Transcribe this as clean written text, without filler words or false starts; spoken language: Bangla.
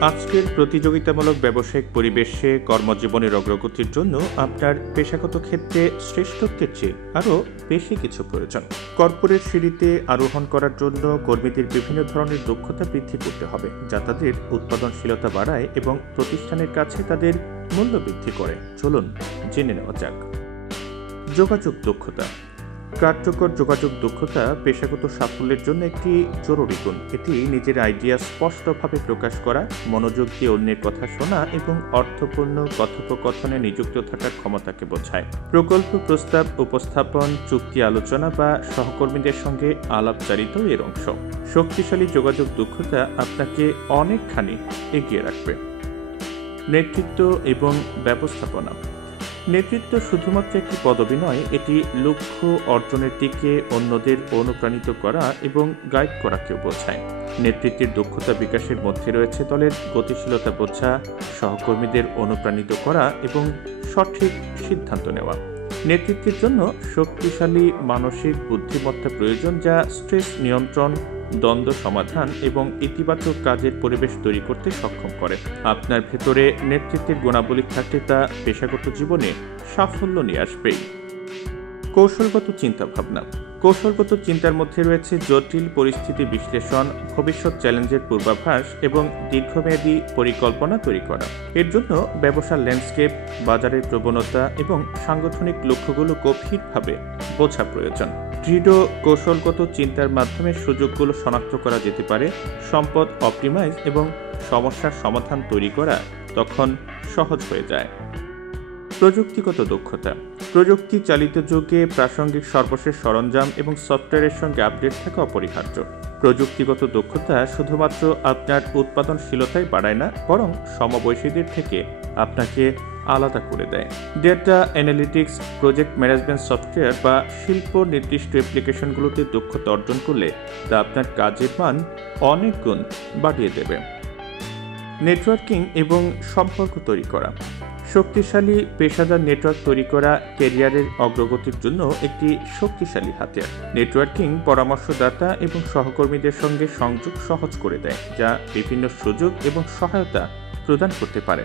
আজকের প্রতিযোগিতামূলক ব্যবসায়িক পরিবেশে কর্মজীবনের অগ্রগতির জন্য আপনার পেশাগত ক্ষেত্রে শ্রেষ্ঠত্বের চেয়ে আরও বেশি কিছু প্রয়োজন। কর্পোরেট সিঁড়িতে আরোহণ করার জন্য কর্মীদের বিভিন্ন ধরনের দক্ষতা বৃদ্ধি করতে হবে, যা তাদের উৎপাদনশীলতা বাড়ায় এবং প্রতিষ্ঠানের কাছে তাদের মূল্য বৃদ্ধি করে। চলুন জেনে নেওয়া যাক। যোগাযোগ দক্ষতা। কার্যকর যোগাযোগ দক্ষতা পেশাগত সাফল্যের জন্য একটি জরুরি গুণ। এটি নিজের আইডিয়া স্পষ্টভাবে প্রকাশ করা, মনোযোগ দিয়ে অন্যের কথা শোনা এবং অর্থপূর্ণ কথোপকথনে নিযুক্ত থাকার ক্ষমতাকে বোঝায়। প্রকল্প প্রস্তাব উপস্থাপন, চুক্তি আলোচনা বা সহকর্মীদের সঙ্গে আলাপচারিতাও এর অংশ। শক্তিশালী যোগাযোগ দক্ষতা আপনাকে অনেকখানি এগিয়ে রাখবে। নেতৃত্ব এবং ব্যবস্থাপনা। নেতৃত্ব শুধুমাত্র একটি পদবি নয়, এটি লক্ষ্য অর্জনের দিকে অন্যদের অনুপ্রাণিত করা এবং গাইড করাকেও বোঝায়। নেতৃত্বের দক্ষতা বিকাশের মধ্যে রয়েছে দলের গতিশীলতা বোঝা, সহকর্মীদের অনুপ্রাণিত করা এবং সঠিক সিদ্ধান্ত নেওয়া। নেতৃত্বের জন্য শক্তিশালী মানসিক বুদ্ধিমত্তা প্রয়োজন, যা স্ট্রেস নিয়ন্ত্রণ, দ্বন্দ্ব সমাধান এবং ইতিবাচক কাজের পরিবেশ তৈরি করতে সক্ষম করে। আপনার ভেতরে নেতৃত্বের গুণাবলী থাকলে তা পেশাগত জীবনে সাফল্য নিয়ে আসবেই। কৌশলগত চিন্তাভাবনা। কৌশলগত চিন্তার মধ্যে রয়েছে জটিল পরিস্থিতি বিশ্লেষণ, ভবিষ্যৎ চ্যালেঞ্জের পূর্বাভাস এবং দীর্ঘমেয়াদী পরিকল্পনা তৈরি করা। এর জন্য ব্যবসার ল্যান্ডস্কেপ, বাজারের প্রবণতা এবং সাংগঠনিক লক্ষ্যগুলো গভীরভাবে বোঝা প্রয়োজন। দৃঢ় কৌশলগত চিন্তার মাধ্যমে সুযোগগুলো শনাক্ত করা যেতে পারে, সম্পদ অপটিমাইজ এবং সমস্যার সমাধান তৈরি করা তখন সহজ হয়ে যায়। প্রযুক্তিগত দক্ষতা। প্রযুক্তি চালিত যুগে প্রাসঙ্গিক সর্বশেষ সরঞ্জাম এবং সফটওয়্যারের সঙ্গে আপডেট থাকা অপরিহার্য। প্রযুক্তিগত দক্ষতা শুধুমাত্র আপনার উৎপাদনশীলতাই বাড়ায় না, বরং সমবয়সীদের থেকে আপনাকে আলাদা করে দেয়। Data analytics, project management software বা শিল্প নির্দিষ্ট অ্যাপ্লিকেশনগুলোতে দক্ষতা অর্জন করলে তা আপনার কাজের মান অনেক গুণ বাড়িয়ে দেবে। নেটওয়ার্কিং এবং সম্পর্ক তৈরি করা। শক্তিশালী পেশাদার নেটওয়ার্ক তৈরি করা ক্যারিয়ারের অগ্রগতির জন্য একটি শক্তিশালী হাতিয়ার। নেটওয়ার্কিং পরামর্শদাতা এবং সহকর্মীদের সঙ্গে সংযোগ সহজ করে দেয়, যা বিভিন্ন সুযোগ এবং সহায়তা প্রদান করতে পারে।